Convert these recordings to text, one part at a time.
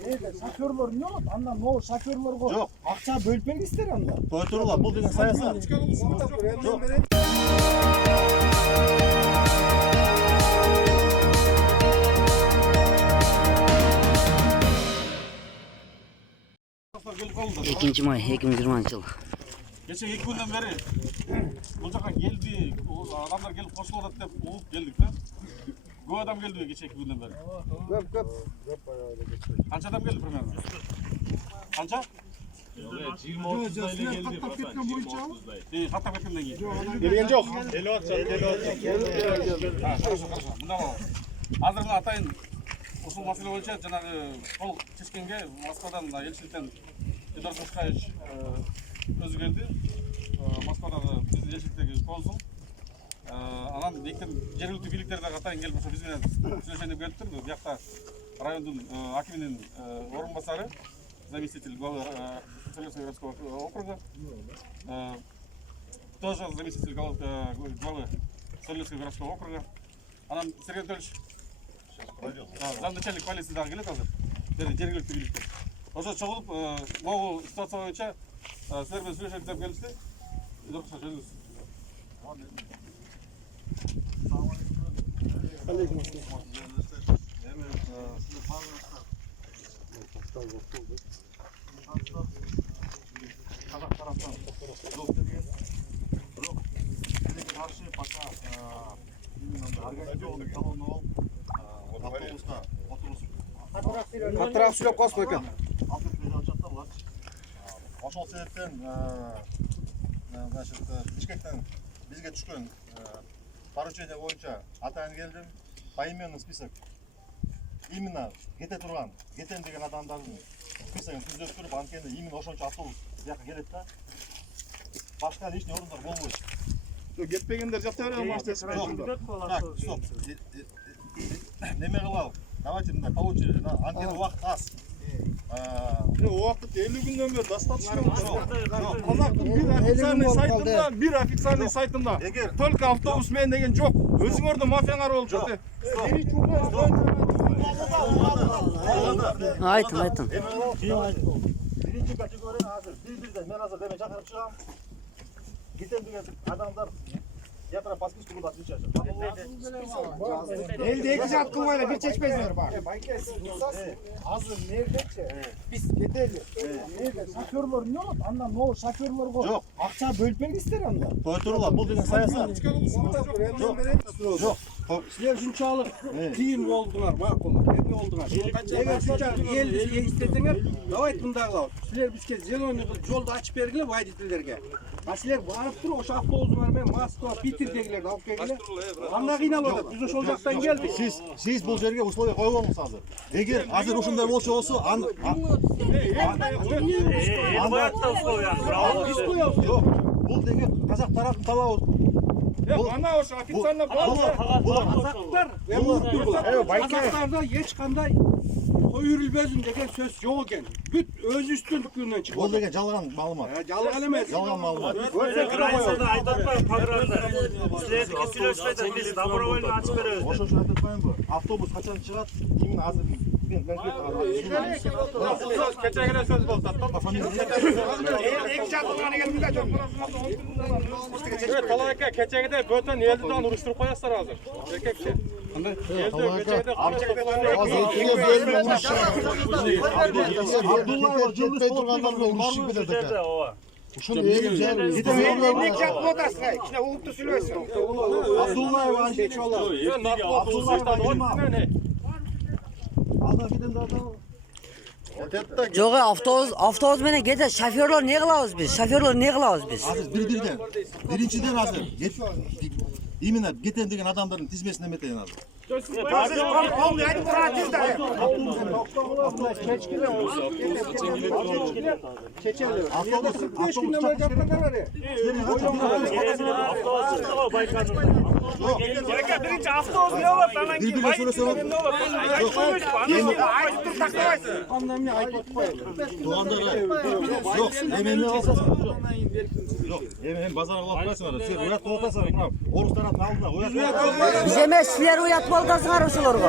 Şoförler ne olur? Andan o şoförler Yok. Akça bölüp belgisiler anda. Toyturlar bu деген саясат. Yok. Экинчи май 2020 жыл. Geçen 2 günden beri bu жаққа geldi, adamlar gelip koşuyorlar деп uğup geldik de. Bu adam geldi geçen 2 günden beri. Köp. Kança adam geldi примерно? Kança? 20-30 ile geldi. Hatta bekimden geldi. Gelgen yok. Mına bak. Hazır mı atayın? Usul mesele boyunca жаңағы толық шешкенге Москвадан елшіліктен Эдуард Мушкаевич өзі келді. Москвадағы біздің елшіліктегі консул. Анан ертең жергілікті биліктерге атайын келіп ошо бизменен сүйлөшөйүн деп келиптир. Бұл жақта райондун акиминин орынбасары, заместитель главы Советского городского округа, тоже заместитель главы Советского городского округа. Анан Сергей Анатольевич замначальник полициядағы келет азыр. Жергілікті биліктер. Ошо чогулуп, могу ситуация боюнча силер менен сүйлөшөйүн деп келишти. Қазақ тараптан жол берген. Бирок бизге каршы пока организованный колонна болуп автобуска отурусуп. Каттыраак сүйлөп коесуң экен. Алып берип атышат да булар. Ошол себептен значит Бишкектен бизге түшкөн поручение боюнча атайын келдим. Поименный список. Именно кете турган, кетем деген адамдардын списогун түзүп туруп, анткени именно ошончо автобус бияка келет да. Башка лишний орундар болбойт. Кетпегендер жата берет машина. Так, стоп. Неме кылалы? Давайте мындай получили, анткени убакыт аз. Убакыт 50 күндөн бери достаточно. Казактын бир официальный сайтында только автобус менен деген жок. Өзүңөрдүн мафияңар болуп жатты. Айтын. Биринчи категория азыр бир-бирден мен азыр деме чакырып чыгам. Кетем деген адамдар я про подписку буду отвечать. Элде эки жат кылбайлар бир чечпейсиңер бар. Байке азыр мердечи биз кетели. Мерде шоферлор не болот? Андан могу шоферлорго Жок. акча бөлүп белгисиздер анда. Тойтурlar бул деген саясат. Жок. Силер ушунчалык кийин болдуңар, макул. Эмне болдуңар? Эгер ушунчалык элди истесеңер, давайте мындай кылабыз. Силер бизге зеленый жолду ачып бергиле водительдерге. А силер барып туруп ошо автобустар менен Москва, Питирдегилерди алып келгиле. Анда кыйналып атат. Биз ошол жактан келдик. Сиз бул жерге условия коюп алыңыз азыр. Эгер азыр ушундай болчу болсо, жок. Бул деген казак тараптын талабы. Ана ошо официально Казактар, казактарда эч кандай көйүрүлбөзүн деген сөз жок экен. Бүт өз үстүндүкүнөн чыгып. Бул деген жалган маалымат. Жалган эмес. Жалган маалымат. Границада айтатпайм погранда. Силердики сүйлөшпөйт, биз добровольно ачып беребиз. Ошо үчүн айтатпаймынбы? Автобус качан чыгат? Именно азыр кечегине сөз болуп атат. Эки жат кылган экен мында жок. Талака кечегиде бөтөн элди дан уруштуруп коесуздар азыр. Эркекче. Кандай? Кечегиде Абдулла жетпей тургандар урушуп кетет экен. Ушуну эки жат отасың, кичине улуттуу сүйлөбөйсүң. Абдуллаев анчечола. Алда кетемди адам. Жок, автобус менен кете шоферлор не кылабыз биз? Азыр бир-бирден. Биринчиден азыр именно кетем деген адамдардын тизмесин эметейин азыр. Автобус Birinci avtobus ne olur? Birbirine soruyorsun. Ne olur? Ondan ne ayıp Yok, yemeğini alsasın. Yok, yemeğini pazara ulaşmasın. Sen uyat olatasın. Oruç tarafını aldın. Uyat. Biz emas sizlar uyatib oldasыңар ошолорго.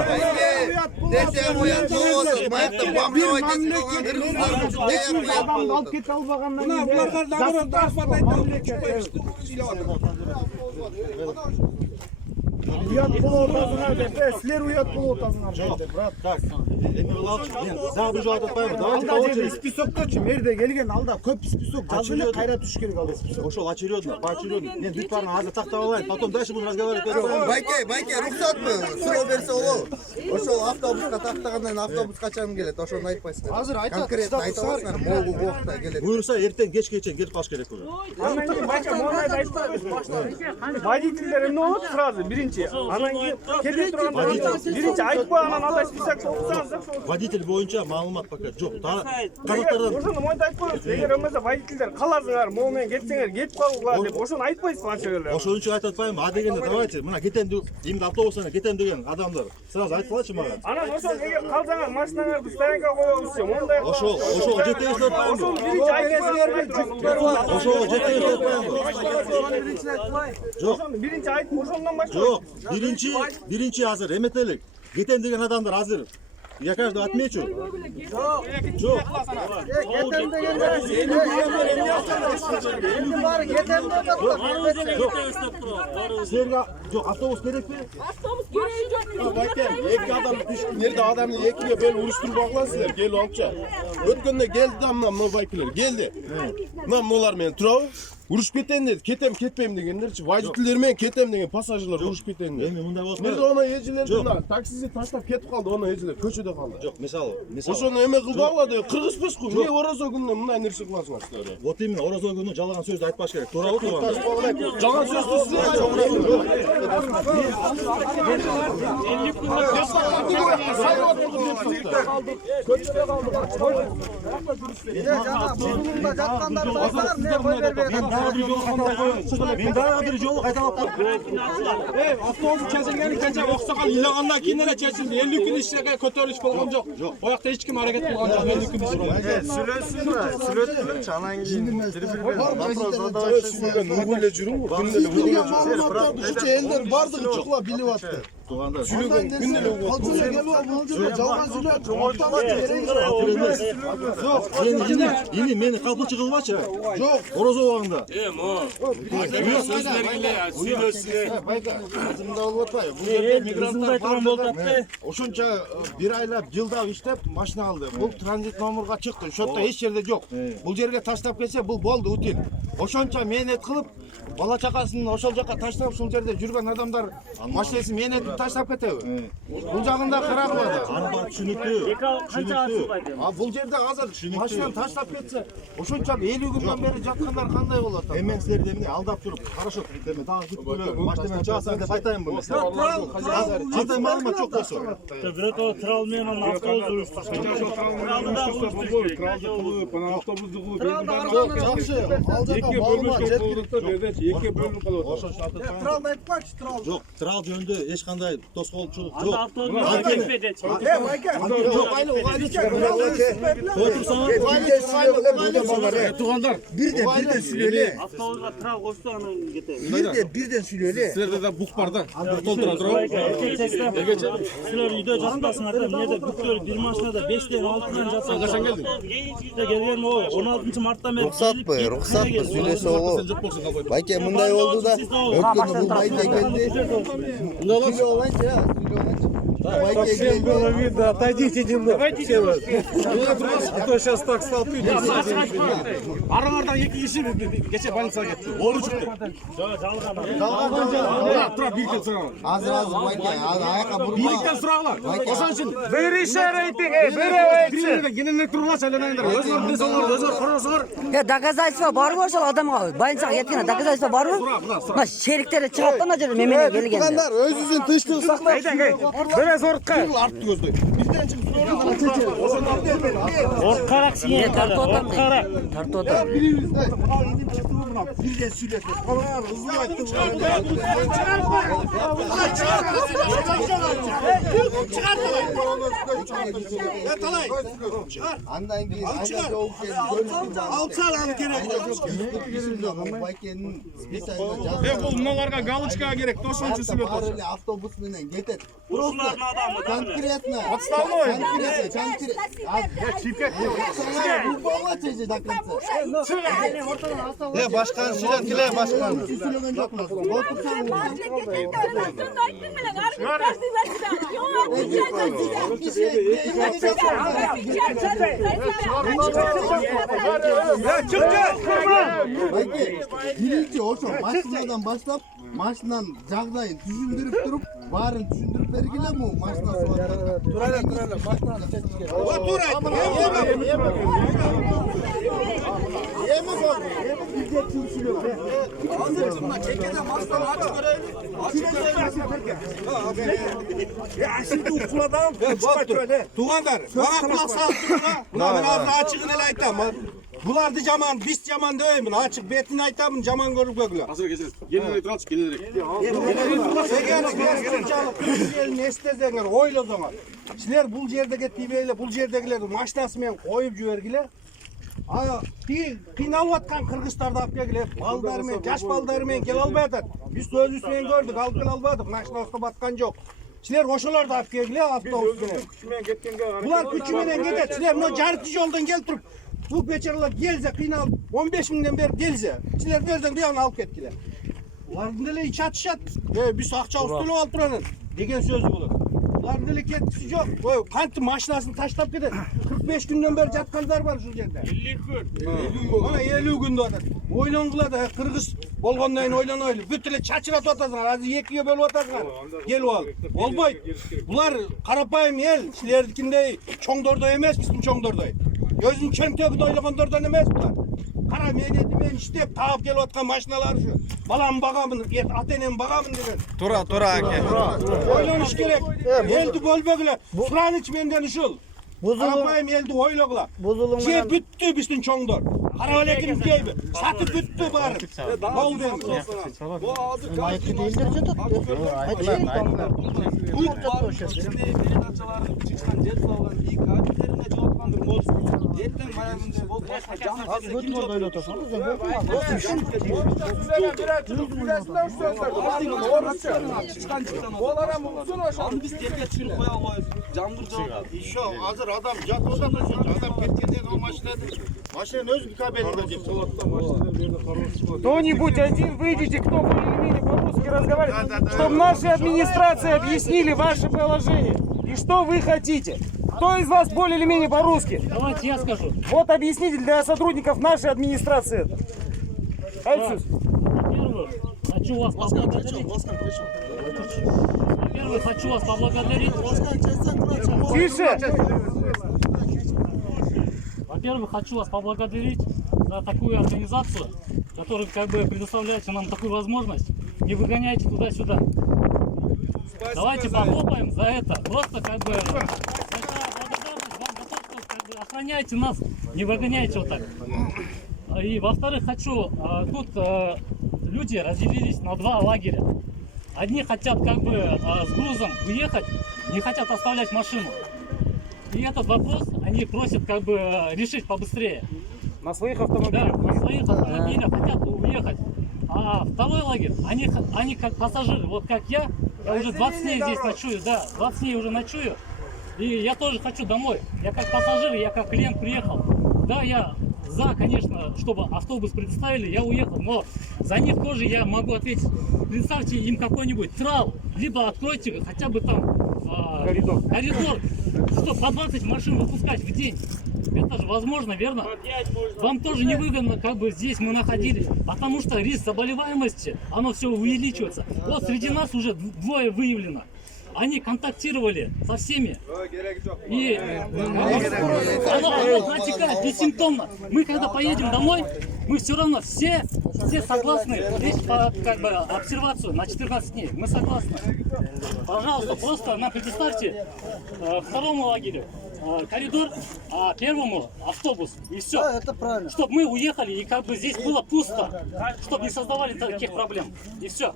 Adamı alıp kete almagandan Buna bulardan dağırın transport ayttan çıkmayız. Uyat bol ortasına de. Sizler uyat bol ortasına de. Brat, tak. Emir ulaç. Sana bir cevap atmayayım. Alda жерде список көчү. Мерде келген алда көп список жазылып кайра түш керек ал список. Ошол очередно, поочередно. Мен бүт барын азыр тактап алайын. Потом дальше будем разговаривать. Байке, рұқсатпы? Сұрау берсе ол. Ошол автобусқа тақтағандан автобус қачан келеді? Ошоны айтпайсыздар. Азыр айтат. Конкретно айта аласыңар, могу уақытта келеді. Буюрса эртең кечке чейин келип калыш керек уже. Анан кийин байка мондайды айтып койсуң. Водительдер эмне болот сразу биринчи. Анан кийин келе турганда биринчи айтпай анан андай список окусаңыз. Водитель боюнча маалымат пока жок. Канаттардан Ошону моинтип айтып коебуз. Эгер болмосо водительдер каласыңар, могу менен кетсеңер кетип калгыла деп ошону айтпайсыз канча эле. ошон үчүн айтып атпаймынбы? А дегенде давайте мына кетем деп, именно автобустан кетем деген адамдар сразу айтылачы мага. Анан ошол эгер калсаңар машинаңарды стоянкага коебузчу. Мондай Ошол жетебиз деп атпаймынбы? ошол биринчи айтпайсыңар. Ошол жетебиз деп атпаймынбы? Жок. Биринчи айтып ошондон баштап. Жок. Биринчи азыр эметелик. Кетем деген адамдар азыр. Я каждого отмечу. Жок. Кетем дегенде Силерге жок, автобус керекпи? Эки адам nerede adamını ekiye böyle uruşturup baklasınlar gel alça. Ötkönde geldi de mına baykiler geldi. Mınalar men turabı uruşup keten dedi. Ketem ketmeyim degenlerçi. Vajitliler men ketem degen pasajırlar uruşup keten dedi. Эми мындай болсо. Nerede ona eciler bunlar taksici taşlap ketip kaldı ona eciler köşede kaldı. Жок, мисалы. Ошону эме кылып баглады. Кыргызбыз го. Не орозо күнүнө мындай нерсе кыласыңар силер. Вот именно орозо күнү жалган сөздү айтпаш керек. Туурабы тууган? Жалган сөздү силер Мен дагы бир жолу кайталап коём. Avtobus kesilgeni kança oqsaqal ilagandan keyin эле чечилди. 50 күн ишке көтөрүлүш болгон жок. Оякта эч ким аракет кылган жок 50 күн ушунча элдер бардыгы чукула билип атты. Туугандар. Сүйлөгөн күн эле Эми мени калпычы кылбачы. Жок. Орозо убагында. Азымда болуп атпайбы? Бул жерде мигранттар барды. Ошонча бир айлап, жылдап иштеп машина алды. Бул транзит номерге чыкты. Ошотто эч жерде жок. Бул жерге таштап келсе, бул болду утил. Ошонча мээнет кылып, бала чакасын ошол жака таштап, ушул жерде жүргөн адамдар машинесин мээнетип таштап кетеби? Бул жагында карагыла. Аны барып түшүнүктүү. А бул жерде азыр машинаны таштап кетсе, ошонча 50 күндөн бери жаткандар кандай болот? Эми мен силерди эмне алдап туруп, хорошо, эми дагы күткүлө, машинадан чыгасың деп айтайынбы? Кандай маалымат жок болсо? Бирок трал менен автобус Жакшы, ал жака маалымат жеткиликтүү. Ошончо айтып Тралды айтпачы, трал. жок, трал жөнүндө эч кандай тоскоолчулук жок. Туугандар, Бирден сүйлөлө. автобуска трал койсо анан кетет. Бирден сүйлөлө. силерде да бук бар да. Толтура турабы? Силер үйдө жатпасыңар да, эмнеде бүктөр бир машинада 5тен 6тан жатса. Качан келдиң? Келген о 16 марттан бери. Рұқсатпы, сөйлесе ол. Байке мындай болду да. Өткөндө бул байке келди. Сүйлөп алайынчы, Байке келди. Отойдите немного. А то сейчас так столпы. Араңардан 2 киши кече больницага кетти. Оору чыкты. Тура бирден сураган. Азыр байке, аяка буруп. Бийликтен сураган. Ошон үчүн Бери кененек тургулачы айlanаңдар. Өзүңөр десоңор, өзүңөр коросоңор. Доказательство барбы ошол адамга? Больницага кеткен доказательство барбы? Мына шериктери чыгат да мына жерде мемене келгенде. Туугандар, өзүңүздүн тынчтыгын сактап. Берез орукка. Артты көздөй. Оруккараак сиңер. Тартып атам. Тартып атам. Ama birden söylesin. Falan hızlı açtım. Andan giyin. Andan soğuk geldi. Alçal al gerek. Bayke'nin bir sayıda Bu bunlarga галочка керек, to'shonchi suvet olsun. Avtobus bilen getir. Просто конкретно. Подставной. Bu baba çeşit до конца. Başkan Silatile başkan. Bayke, birinci o şu maşinadan başlap maşinan жағдайын düşündürüp durup bарын düşündürüp bergile mi maşina suatlarına? Turayla baştan seçtik. O Turay. Tuğanlar, bana kulak sağlıklı. Buna ben ağzını açıkın ele aytam. Bulardı jaman, biz jaman döveyim. Açık betini aytamın jaman görüp gögülü. Hazır geçeriz. Gelinlerek turalım, gelinlerek. Elini estezengler, oyla zaman. Sizler bul yerdeki tibeyle, bul yerdekileri maşinasымен koyup jübergile. Qiynalıp atkan Kırgızlardı alып kelgile. Baldarымен, jaş baldarымен kele alбай atat. Biz söz üstüne gördük, alıp kele albadık. Maşina usta batkan yok. Sizler oşularda alып kelgile avtobusmen. Bular küçümenen kedet. Sizler no jarıkçı yoldan kelip turup bu beçaralar gelse qiynalıp 15 mindən beri gelse. Sizler berden bir alıp ketkiler. Ulardın dele iç atışat. Biz akça üstüne alıp turanın degen sözü bulur. Ulardın dele ketkisi yok. Kanti maşinasını taşlap gider. 45 günden beri jatkanlar var şu yerde. 50 gün. Ona 50 günde atat. Oylangılar da Kırgız bolgondan oylanaylı. Bütüle çaçırat atasınlar. Azı yekiye bölüp atasınlar. Gel al. Olmaydı. Bular karapayım el. Silerdikinde çoңдордой emez, bizim çoңдордой. Gözün çömtökü oylaganlardan emez bular. Kara medeniyetimen işlep tağıp gelip atkan maşinalar şu. Balam bagamın, atenem bagamın degen. Tura aka. Oylanış gerek. Eldi bölbegile. Suran içmenden ışıl. Karapayım eldi oylagıla. Şey büttü bizden çoңdor. Karavalekimiz geybi. Satı büttü bari. Bol den. Bu ağzı layıklı değildir canım. Bu içinde meydançaların çıkan jet salgan ilk hadislerine cevaplandırma olsun. Jetten mayamında bol başka canlı kim cevap? Biz terbiye çıkıp koya koyuyoruz. Candır cevap. Şu hazır adam jat oda dursun. Adam ketkendeğin o maşinanın öz kabelinde deyip. Кто-нибудь один выйдите, кто более-менее по-русски разговаривает, чтобы нашей администрации объяснили ваше положение и что вы хотите. Кто из вас более или менее по-русски? Давайте я скажу. Вот объясните для сотрудников нашей администрации. Альцус. Во-первых, хочу вас поблагодарить. Во-первых, хочу вас поблагодарить. Тише! Во-первых, хочу вас поблагодарить за такую организацию, которая как бы предоставляете нам такую возможность. Не выгоняйте туда-сюда. Давайте похлопаем за это. Просто как бы большая благодарность вам за то, что как бы охраняете нас, не выгоняйте вот так. И во-вторых, хочу, тут люди разделились на два лагеря. Одни хотят как бы с грузом уехать, не хотят оставлять машину. И этот вопрос они просят как бы решить побыстрее. На своих автомобилях? Да, на своих автомобилях хотят уехать. А второй лагерь, они как пассажиры, вот как я уже 20 дней здесь ночую, да, 20 дней уже ночую. И я тоже хочу домой. Я как пассажир, я как клиент приехал. Да, я за, конечно, чтобы автобус предоставили, я уехал, но за них тоже я могу ответить. Представьте им какой-нибудь трал, либо откройте хотя бы там коридор, что по 20 машин выпускать в день. Это же возможно, верно? Вам тоже невыгодно, как бы здесь мы находились, потому что риск заболеваемости, оно все увеличивается. Вот среди нас уже двое выявлено. Они контактировали со всеми, и оно протекает бессимптомно. Мы когда поедем домой, мы все равно все согласны лечь по как бы обсервацию на 14 дней. Мы согласны. Пожалуйста, просто нам предоставьте второму лагерю коридор, а первому автобус. И все. Да, это правильно. Чтобы мы уехали и как бы здесь было пусто. Чтобы не создавали таких проблем. И все.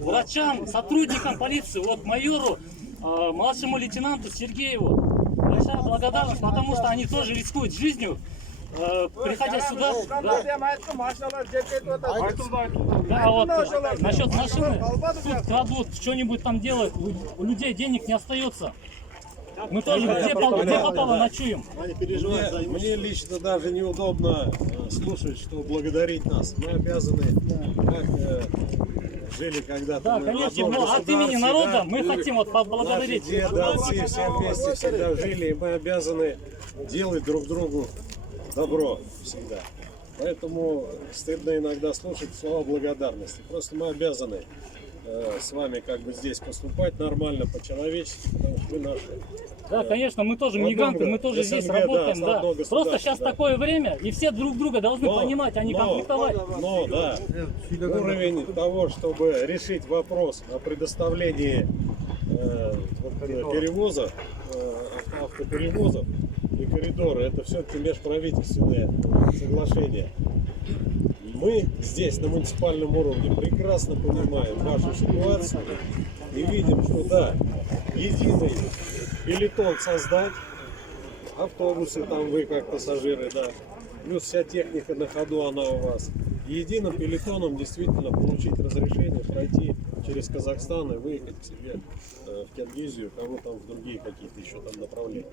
Врачам, сотрудникам полиции, вот майору, младшему лейтенанту Сергееву большая благодарность, потому что они тоже рискуют жизнью, приходя сюда. Да, вот насчет машины, тут крадут, что-нибудь там делают, у людей денег не остается. Мы тоже где попало ночуем. Мне лично даже неудобно слушать, что благодарить нас. Мы обязаны, как жили когда-то. Да, мы конечно, в одном но от имени государстве, народа да, мы хотим вот поблагодарить. Наши деды, отцы все вместе всегда жили, и мы обязаны делать друг другу добро всегда. Поэтому стыдно иногда слушать слова благодарности. Просто мы обязаны с вами как бы здесь поступать нормально, по-человечески, потому что вы наши. Да, конечно, мы тоже мигранты, мы тоже здесь СНГ, работаем. да, Да. одно Просто государство, сейчас да. такое время, и все друг друга должны понимать, а не конфликтовать. Но, да, уровень того, чтобы решить вопрос о предоставлении перевоза, автоперевозов и коридоры, это все-таки межправительственные соглашения. Мы здесь на муниципальном уровне прекрасно понимаем вашу ситуацию и видим, что да, единый пелетон создать, автобусы там вы как пассажиры, да, плюс вся техника на ходу, она у вас. Единым пелетоном действительно получить разрешение пройти через Казахстан и выехать к себе в Киргизию, кому там в другие какие-то еще там направления.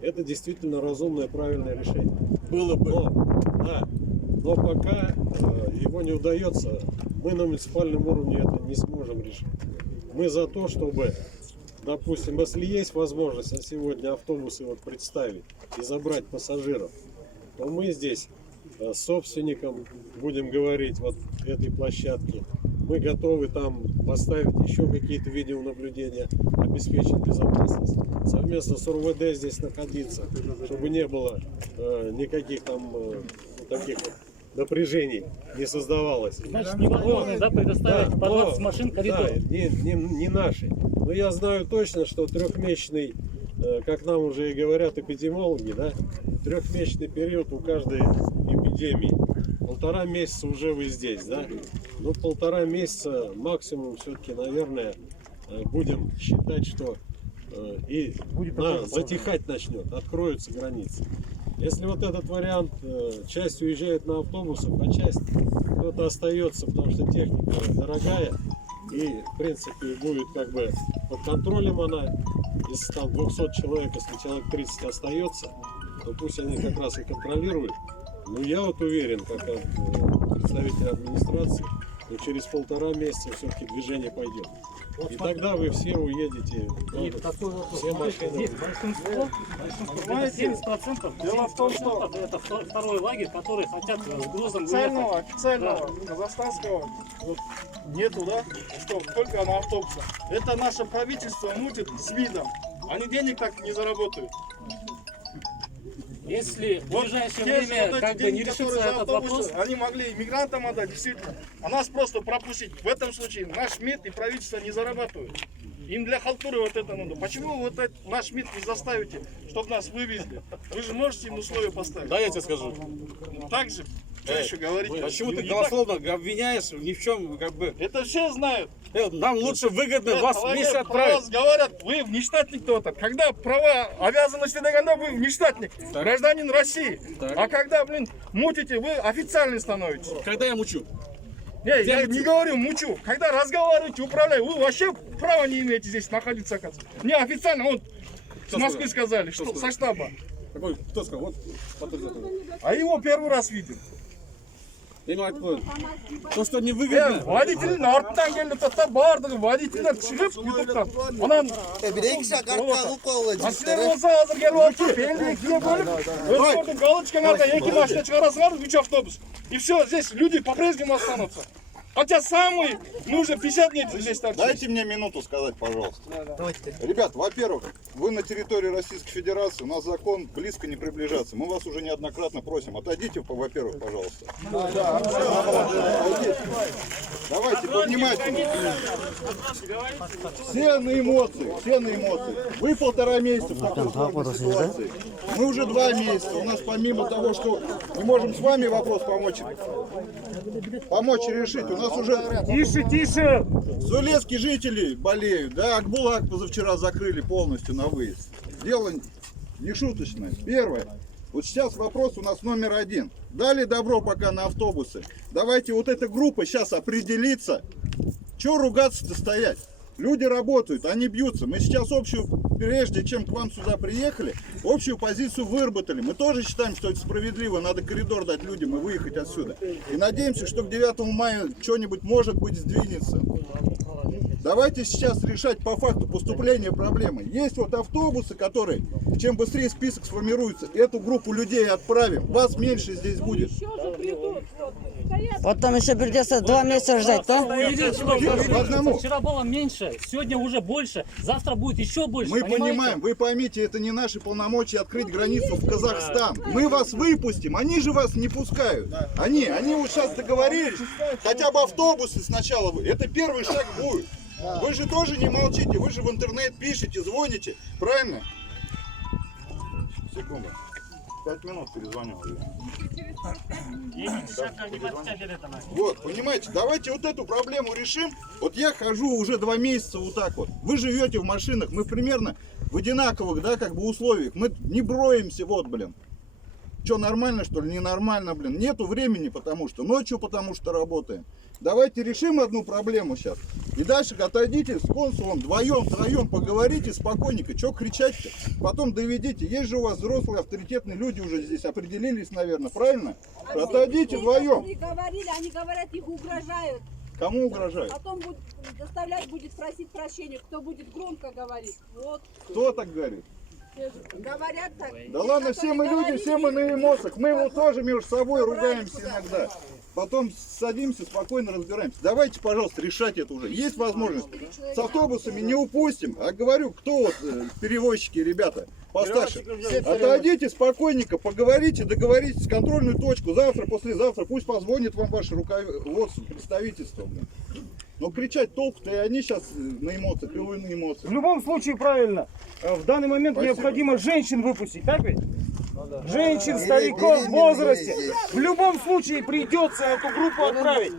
Это действительно разумное, правильное решение. Было бы. Но пока его не удается, мы на муниципальном уровне это не сможем решить. Мы за то, чтобы, допустим, если есть возможность на сегодня автобусы вот представить и забрать пассажиров, то мы здесь с собственником будем говорить вот этой площадки. Мы готовы там поставить еще какие-то видеонаблюдения, обеспечить безопасность. Совместно с РУВД здесь находиться, чтобы не было никаких там таких вот напряжений не создавалось. Значит, невозможно, да, предоставить по 20 машин коридор. Да, не наши. Но я знаю точно, что трехмесячный, как нам уже и говорят эпидемиологи, да, трехмесячный период у каждой эпидемии. 1,5 месяца уже вы здесь, да? Ну, 1,5 месяца максимум все-таки, наверное, будем считать, что и затихать начнет, откроются границы. Если вот этот вариант, часть уезжает на автобусах, а часть кто-то остается, потому что техника дорогая, и в принципе будет как бы под контролем она, если там 200 человек, если человек 30 остается, то пусть они как раз и контролируют. Но я вот уверен, как представитель администрации, что через 1,5 месяца все-таки движение пойдет. И тогда вы все уедете, все машины. Большинство, 70%, Дело в том, что это второй лагерь, который хотят с грузом официального казахстанского вот, нету, да? Что только на автобусах. Это наше правительство мутит с видом. Они денег так не заработают. Если в Вот ближайшее те же время вот эти как бы деньги, не решится которые за этот автобусы, вопрос, они могли иммигрантам отдать, действительно. А нас просто пропустить. В этом случае наш МИД и правительство не зарабатывают. Им для халтуры вот это надо. Почему вот это, наш МИД не заставите, чтобы нас вывезли? Вы же можете им условия поставить. Да, я тебе скажу. Так же, что еще говорить? Почему ты Не голословно обвиняешь ни в чем, как бы. так. Это все знают. Нам лучше выгодно вас Молодец, вместе про отправить. вас говорят, вы внештатник кто-то. Когда права, обязанности догонда, вы внештатник, гражданин России. А когда, мутите, вы официальный становитесь. Когда я мучу? Я не говорю мучу. Когда разговариваете, управляете, вы вообще права не имеете здесь находиться, оказывается. Не официально, вот с Москвы сказали, что со штаба. Какой? Кто сказал? Вот, подтвердил. А его первый раз видим. Я не могу. То, что невыгодно. Водитель артынан келді тастап бардығы водительдер шығып ютубтан онан Bir-iki şak arka уколы мәселе болса азыр келіп отыр белді екіге бөліп өзіңіздің галочкаң арқа 2 машина шығарасыңар 3 автобус и все здесь люди по-прежнему останутся Хотя самый, мы уже 50 лет здесь торчим. Дайте мне минуту сказать, пожалуйста. Ребят, во-первых, вы на территории Российской Федерации, у нас закон близко не приближаться. Мы вас уже неоднократно просим. Отойдите, во-первых, пожалуйста. Давайте, поднимайте. Все на эмоции, все на эмоции. Вы 1,5 месяца в такой сложной ситуации. Мы уже 2 месяца. У нас помимо того, что не можем с вами вопрос помочь решить, у нас уже... Тише! Зулецкие жители болеют, да, Акбулак позавчера закрыли полностью на выезд. Дело не шуточное. Первое. Вот сейчас вопрос у нас номер 1. Дали добро пока на автобусы. Давайте вот эта группа сейчас определится. Чего ругаться-то стоять? Люди работают, они бьются. Мы сейчас общую, прежде чем к вам сюда приехали, общую позицию выработали. Мы тоже считаем, что это справедливо. Надо коридор дать людям и выехать отсюда. И надеемся, что к 9 мая что-нибудь, может быть, сдвинется. Давайте сейчас решать по факту поступления проблемы. Есть вот автобусы, которые, чем быстрее список сформируется, эту группу людей отправим. Вас меньше здесь будет. Потом еще придется 2 месяца ждать, да? Вчера было меньше, сегодня уже больше, завтра будет еще больше. Мы понимаете? понимаем, вы поймите, это не наши полномочия открыть границу в Казахстан. Мы вас выпустим, они же вас не пускают. Они вот сейчас договорились, хотя бы автобусы сначала. Это первый шаг будет. Вы же тоже не молчите, вы же в интернет пишете, звоните, правильно? Секунду. 5 минут перезвоню. Вот, понимаете, давайте вот эту проблему решим. Вот я хожу уже 2 месяца вот так вот. Вы живете в машинах, мы примерно в одинаковых, да, как бы условиях. Мы не броемся, вот, блин. Что, нормально, что ли? Ненормально, блин. Нету времени, потому что ночью, потому что работаем. Давайте решим одну проблему сейчас. И дальше отойдите с консулом вдвоем, втроем, поговорите спокойненько. Что кричать-то? Потом доведите. Есть же у вас взрослые, авторитетные люди уже здесь. Определились, наверное, правильно? Отойдите вдвоем. Они говорили, они говорят, их угрожают. Кому угрожают? Потом заставлять будет просить прощения, кто будет громко говорить. Вот. Кто так говорит? Говорят так. Да ладно, все мы люди, все мы на эмоциях. Мы его тоже между собой ругаемся иногда. Потом садимся, спокойно разбираемся. Давайте, пожалуйста, решать это уже. Есть возможность. С автобусами не упустим. А говорю, кто вот перевозчики, ребята, постарше. Отойдите спокойненько, поговорите, договоритесь, контрольную точку. Завтра, послезавтра, пусть позвонит вам ваше руководство, представительство. Но кричать толку-то и они сейчас на эмоциях, и вы на эмоциях. В любом случае, правильно. В данный момент необходимо женщин выпустить, так ведь? Женщин, стариков в возрасте. В любом случае придется эту группу отправить.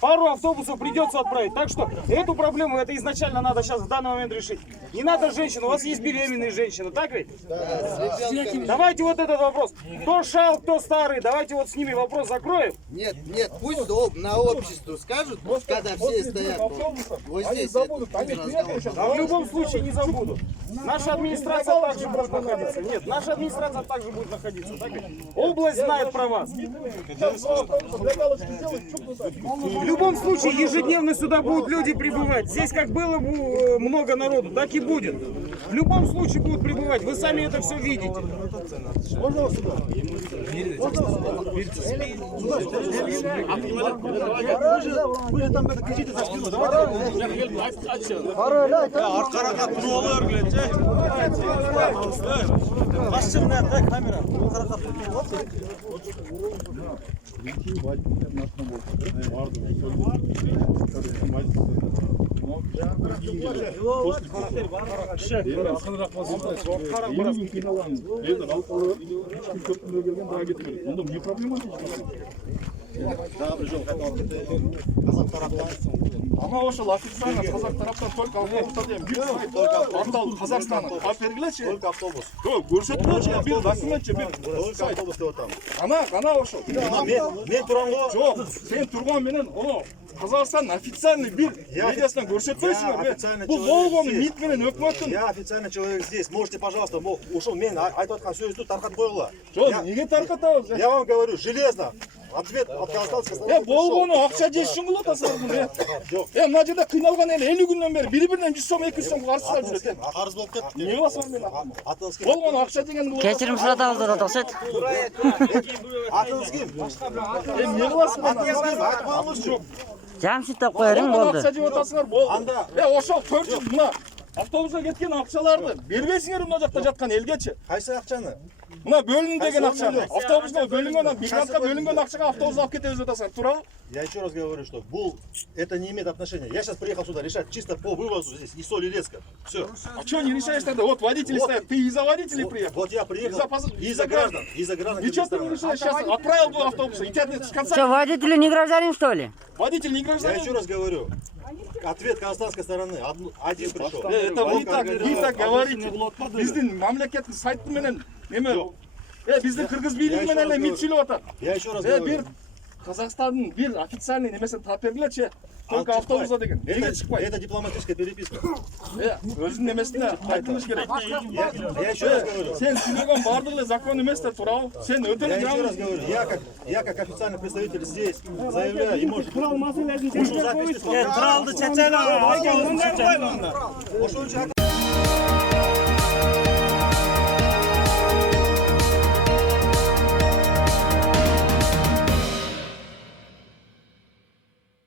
Пару автобусов придется отправить. Так что эту проблему это изначально надо сейчас в данный момент решить. Не надо женщин, у вас есть беременные женщины, так ведь? Давайте вот этот вопрос. Кто шал, кто старый, давайте вот с ними вопрос закроем. Нет, пусть на общество скажут, когда все стоят. Вот здесь. А в любом случае не забудут. Наша администрация также будет находиться. Нет, наша администрация также будет находиться. Так ведь? Область знает про вас. В любом случае ежедневно сюда будут люди прибывать. Здесь как было много народу, так и будет. В любом случае будут прибывать. Вы сами это все видите. Вы там это кричите за спину. Ана ошол официально казак тараптан только автобустардан бир андал Казахстан. А бергилечи? Только автобус. Жоқ, көрсөткөнчү бир документчи бир. Только автобус деп атам. Ана ошол. Мен турам го. Жоқ, сен турган менен о Казахстан официальный бир медиасынан көрсөтпөйсүңөр. Бул болгону МИД менен өкмөттүн. Я официальный человек здесь. Можете, пожалуйста, ушел мен айтып аткан сөздү таркатып койгула. Жоқ, неге таркатабыз? Я вам говорю, железно. Ответ от казахстанского. Болгону акча жешин кылып атасыңар. Мына жерде кыйналган эл 50 күндөн бери бири-биринен 100 сом 200 сом карызсырап жүрөт. Карыз болуп кетти. Эмне кыласың мен? Болгону акча деген кылып. Кечирим суратабыз деп атаксат. Атыңыз ким? Эмне кыласың? Атыңыз ким? Айтып коюңузчу. Жамшитте қоярың болды. Ақша жеп отасыңар болды. Ошол 4 жыл мына автобусқа кеткен ақшаларды бербейсіңер мына жақта жатқан елгечи. Қайсы ақшаны? Мына бөлін деген ақшаны. Автобусқа бөлінген, мигрантқа бөлінген ақшаға автобус алып кетеміз отасыңар. Тура? Я еще раз говорю, что это не имеет отношения. Я сейчас приехал сюда решать чисто по вывозу здесь и соли леска. Все. А что не решаешь тогда? Вот водители стоят. Ты из-за водителей приехал. Вот я приехал из-за граждан. Из-за граждан. Ничего ты не решаешь. Сейчас отправил был автобус. И тебя с конца... Что, водители не гражданин, что ли? Водитель не Я гражданин. еще раз говорю. Ответ казахстанской стороны. Один пришел. Это вы не так говорите. Біздің мамлекеттің сайты менен біздің кыргыз бийлиги менен эле мит сүйлөп атат. Я еще раз говорю. Бир Казахстандын бир официальный немесин таап бергилечи. Только автобуса деген. Неге чыкпайт? Это дипломатическая переписка. Өзүнүн немесине айтылыш керек. Я еще раз говорю. Сен сүйлөгөн бардык эле закон эмес да, туурабы? Сен өтө Я эле еще раз говорю, я как официальный представитель здесь заявляю, и может... Ушул запись...